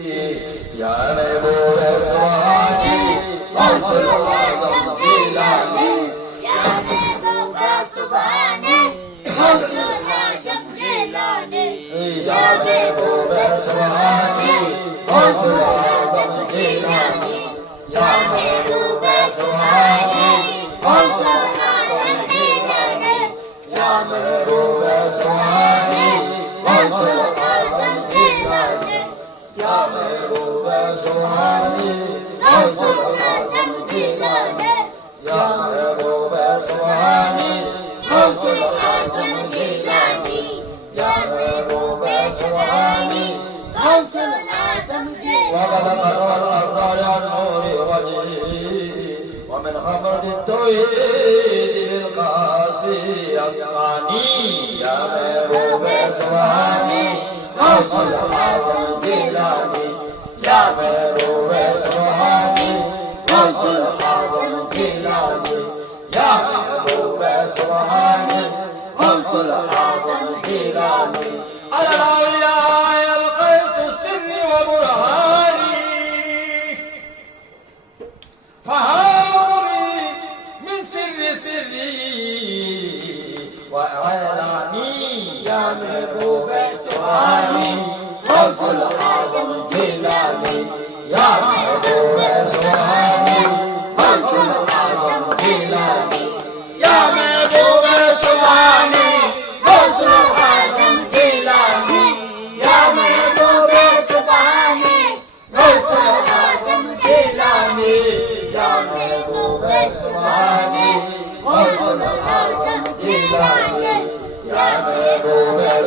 Ya ne bu وغلق الأبصار عن نور وجهه ومن خمرة التوحيد بالقاسي أسمعني يا محبوب اسمعني أصل العظم جيلاني يا محبوب اسمعني أصل العظم جيلاني يا محبوب اسمعني أصل العظم جيلاني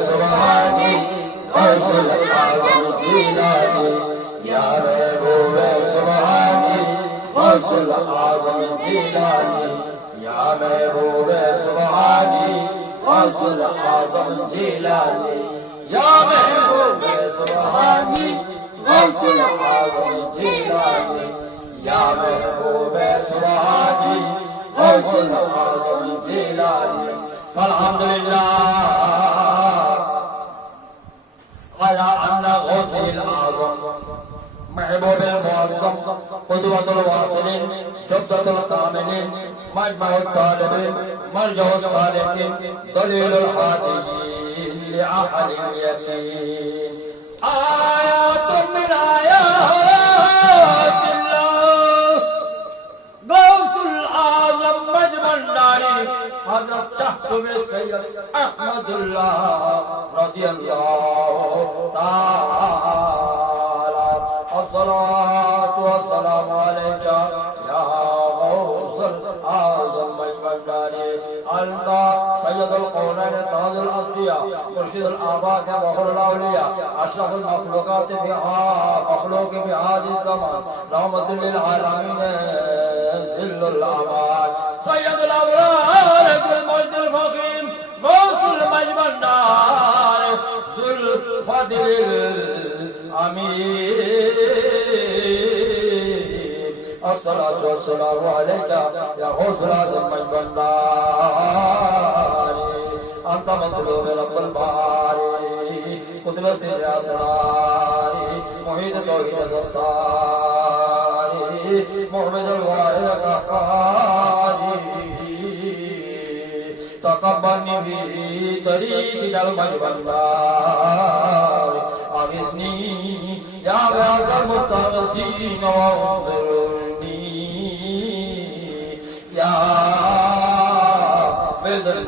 Subhanallah. محبوب سبحانی غوث العظم جیلانی یا محبوب سبحانی غوث العظم جیلانی یا محبوب سبحانی غوث العظم جیلانی فالحمدللہ على أن غوث العظم محبوب المعظم قدوة الواصلين جبدة الكاملين مجمع الطالبين مرجع الصالحين دليل الحادين لأحد اليتيم آيات من آيات الله غوث الأعظم مجمع الناري حضرت شهب السيد أحمد الله رضي الله تعالى الصلاة والسلام أنت سيد القولين تاج الأصلياء مرشد الآباء وخر الأولياء أشرف المخلوقات بها مخلوق في هذا الزمان رحمة للعالمين زل الأمان سيد الأبرار ذو المجد الفخيم غوث المجمع النار ذو الفضل الأمين الصلاة والسلام عليك يا غوث العظيم مجمع النار أنت مطلوب رب الباري قطب سر أسراري محيط توحيد الغطاري محمد الواري القهاري تقبلني في طريق المجد النار أغثني يا بعد المستغيثين وانظرني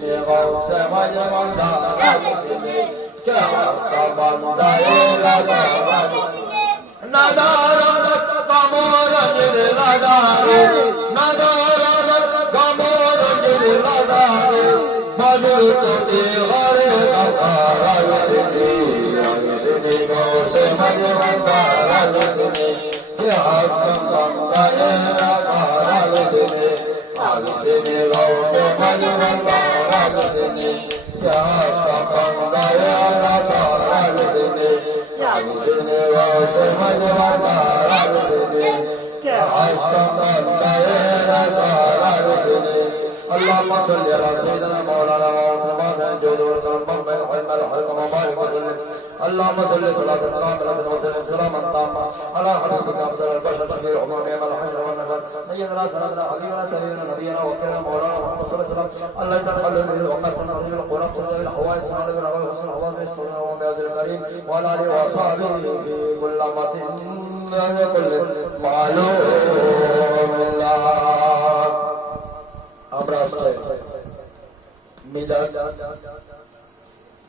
سینه غوث مجمل دارد سینه که هستا بنده لازمت ندارد غمار جد لداره ندارد حسين يا أشرف يا نصار حسين اللهم صل على سيدنا مولانا وسلمان الجود والكرم بين حلم الحلم وبارك وسلم اللهم صل صلاة كاملة وسلم سلاما وسلم على حبيبك أفضل البشر شفيع أمم نعم الحجر والنشر سيدنا سندنا حبيبنا نبينا نبينا وكلنا مولانا محمد صلى الله عليه وسلم. الله تقبل من الوقت العظيم القرآن تنظر الحوائج تنظر الرغم الحسن وسلم تنظر ومعز الكريم وعلى آله وأصحابه في كل مات كل معلوم. الله أمر أصحابه ميلاد.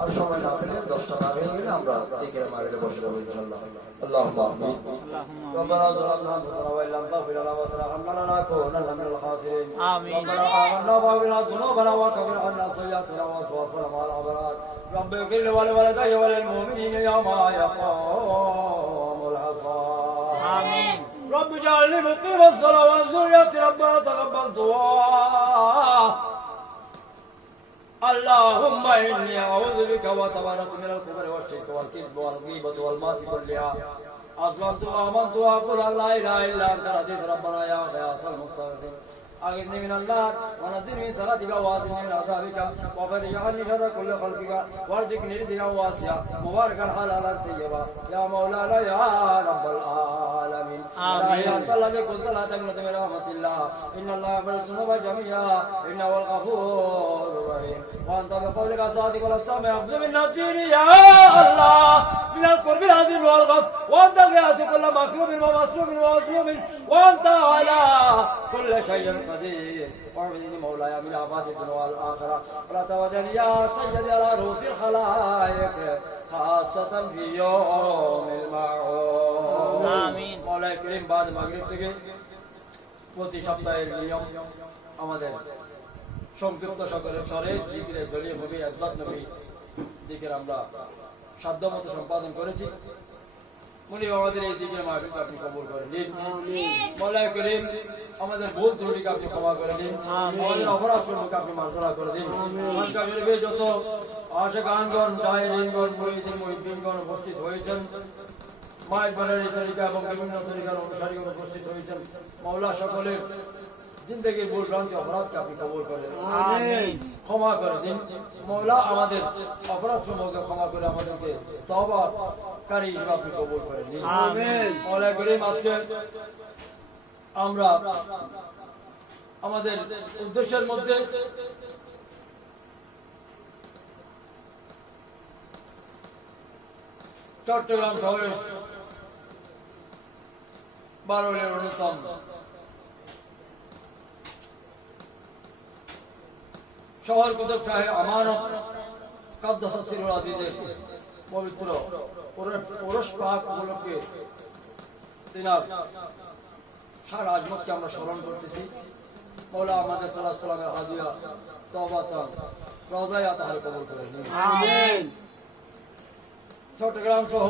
আর সময় না পেলে দশটা না হয়ে গেলে আমরা দিকের মাগরে বসে যাবো ইনশাআল্লাহ আল্লাহুম্মা আমিন ربنا ظلمنا انفسنا وان لم تغفر لنا وترحمنا لنكونن من الخاسرين آمين. ربنا آمنا فاغفر لنا ذنوبنا وكفر عنا سيئاتنا وتوفنا مع الابرار رب اغفر لي ولوالدي وللمؤمنين يوم يقوم الحصاد آمين. رب اجعلني مقيم الصلاه وذريتي ربنا تقبل دعاء اللهم اني اعوذ بك وتبارك من الكفر والشرك والكذب والغيبه والمعصيه كلها اسلمت وامنت واقول ان لا اله الا انت رضيت ربنا يا غياث المستغفر أغثني من النار ونزلني من صلاتك وأعطني من عذابك وفرج عني شر كل خلقك وارزقني رزقا واسعا مباركا حلالا طيبا يا مولانا يا رب العالمين آمين. لا أنت الذي قلت لا تملك من رحمة الله إن الله يغفر الذنوب جميعا إنه الغفور الرحيم وأنت بقولك صادق والسامع أخذ من الدين يا الله من القرب العظيم والغضب وأنت قياس كل مكروب ومصروف ومظلوم وأنت على كل شيء قدير وأعوذني مولاي من آفات الدنيا والآخرة ولا تودني يا سيدي على رؤوس الخلائق خاصة في يوم المعروف آمين مولاي كريم بعد مغرب تجي প্রতি সপ্তাহের নিয়ম আমাদের। সংক্ষিপ্ত সকলের স্বরে জিকিরে জড়িয়ে নবী আজবাত নবী দিকের আমরা সাধ্যমতো সম্পাদন করেছি। উনি আমাদের এই জিকির মাহফিলকে আপনি কবুল করে নিন মৌলাই করিম আমাদের ভুল ত্রুটিকে আপনি ক্ষমা করে দিন আমাদের অপরাধ সমূহকে আপনি মার্জনা করে দিন। যত আশে গানগণ ডায়রিনগণ মহিদিন মহিদিনগণ উপস্থিত হয়েছেন তরিকা এবং বিভিন্ন তরিকার অনুসারীগণ উপস্থিত হয়েছেন। মাওলা সকলের জিন্দগির ভুল ভ্রান্তি অপরাধকে আপনি কবুল করে। ক্ষমা করে দিন। মৌলা আমাদের অপরাধ সমূহকে ক্ষমা করে আমাদেরকে তবাকারী হিসেবে আপনি কবুল করে মৌলা করিম আজকে আমরা আমাদের উদ্দেশ্যের মধ্যে চট্টগ্রাম শহরের বারোলের অন্যতম। শহর কুতুব শাহে আমানত কাদ্দাসা সিরুল আজিজের পবিত্র পাক উপলক্ষে তিনার সারা আজমতকে আমরা স্মরণ করতেছি। মৌলা আমাদের সাল্লাহ সাল্লামের হাদিয়া তবাতান রজায়া তাহার কবল করে। চট্টগ্রাম সহ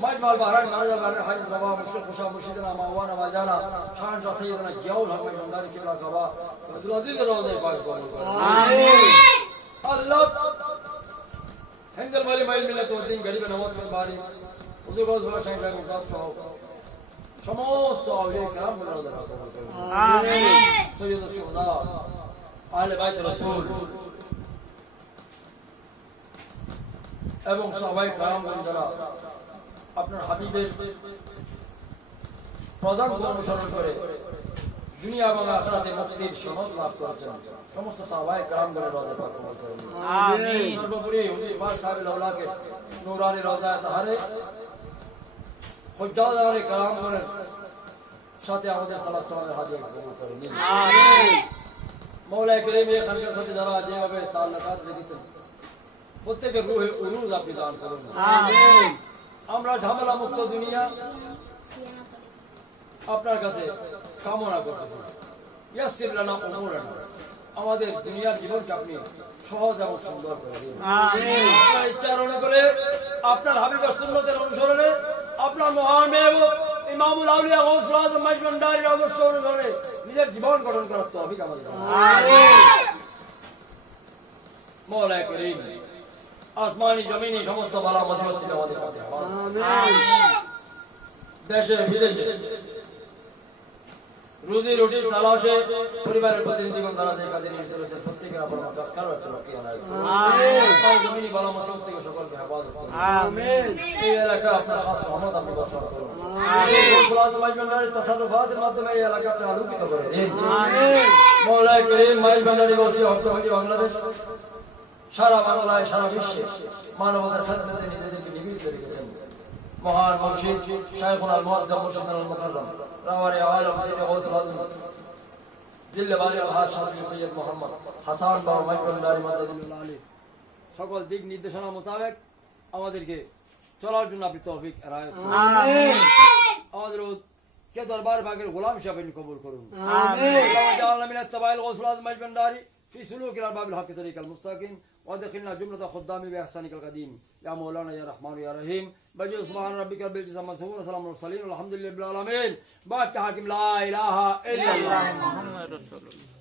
مجمع البحرين مرجع البحرين حاجز بابا مشكل خشا مرشدنا ماوانا ماجانا شان جا سيدنا جاول الحق مجبنداري كبلاء قبا عبد العزيز الروضي باقي قبول الله هند المالي مايل ملة والدين قريب نموت في الباري وذو غوث بلا شان جاي مقاس صحو সমস্ত আউলিয়া کرام গুলো রোজা কবুল করুন সৈয়দ সুহদা আহলে বাইত রাসূল এবং সবাই কারাম যারা আপনার হাবিবের প্রধান অনুসরণ করে দুনিয়া এবং আখরাতে মুক্তির সনদ লাভ করেছেন। সমস্ত সাহাবায়ে کرامগণ রোজা পাক করেন। আমিন। সর্বোপরি হুজুর পাক সাহেব লাউলাকে নূরানি রোজা তাহারে হুজ্জাদারে کرامগণ সাথে আমাদের সালাত সালামের হাজির কবুল করেন। আমিন। মওলা করিম খানকার সাথে যারা যেভাবে তাল্লাকাত রেখেছেন প্রত্যেকের রুহে উরুজ আপনি দান করুন। আমিন। আমরা ঝামেলা মুক্ত দুনিয়া আপনার কাছে কামনা করতেছি। ইয়াসির লানা উমুরানা আমাদের দুনিয়ার জীবনকে আপনি সহজ এবং সুন্দর করে দিন। আপনার ইচ্ছার অনুকূলে আপনার হাবিবের সুন্নতের অনুসরণে আপনার মহান মেহবুব ইমামুল আউলিয়া আজম আদর্শ অনুসরণে নিজের জীবন গঠন করার তৌফিক আমাদের। আমিন। করিম। আসমানি জমিনি সমস্ত বালা মুসিবত থেকে আমাদের দেশে বিদেশে। রুজি রুটির তালাশে পরিবারের প্রতিনিধিগণ তারা যে কাজে নিয়োজিত রয়েছে প্রত্যেকের আপনার কাজ কারও একটা লক্ষ্য জমিনি বালা মুসিবত থেকে সকলকে হেফাজত এই এলাকা আপনার খাস রহমত আপনি বর্ষণ করুন। তাসারুফাতের মাধ্যমে এই এলাকা আপনি আলোকিত করে দিন। আমিন। মৌলা করিম মাইজবান্ডারি বলছি অর্থনীতি বাংলাদেশ। সারা বাংলায় সারা বিশ্বে মানবতার খাদ্যতে নিজেদেরকে নিবেদিত রেখেছেন। মহান মুর্শিদ শাইখুল রাওয়ারি আওয়ালাম দিল্লি সৈয়দ মোহাম্মদ হাসান বাবা মাইকুল মাদাদুল্লাহ আলী সকল দিক নির্দেশনা মোতাবেক আমাদেরকে চলার জন্য আপনি তৌফিক রায়ত আমাদের ভাগের গোলাম হিসাবে কবুল করুন। আমিন। আল্লাহ আলামিন তাবাইল দারি في سلوك الأرباب الحق طريق المستقيم وأدخلنا جملة خدام بإحسانك القديم. يا مولانا يا رحمن يا رحيم. بجل سبحان ربك رب العزة عما وسلام على المرسلين والحمد لله رب العالمين. بعد حاكم لا إله إلا الله محمد رسول الله.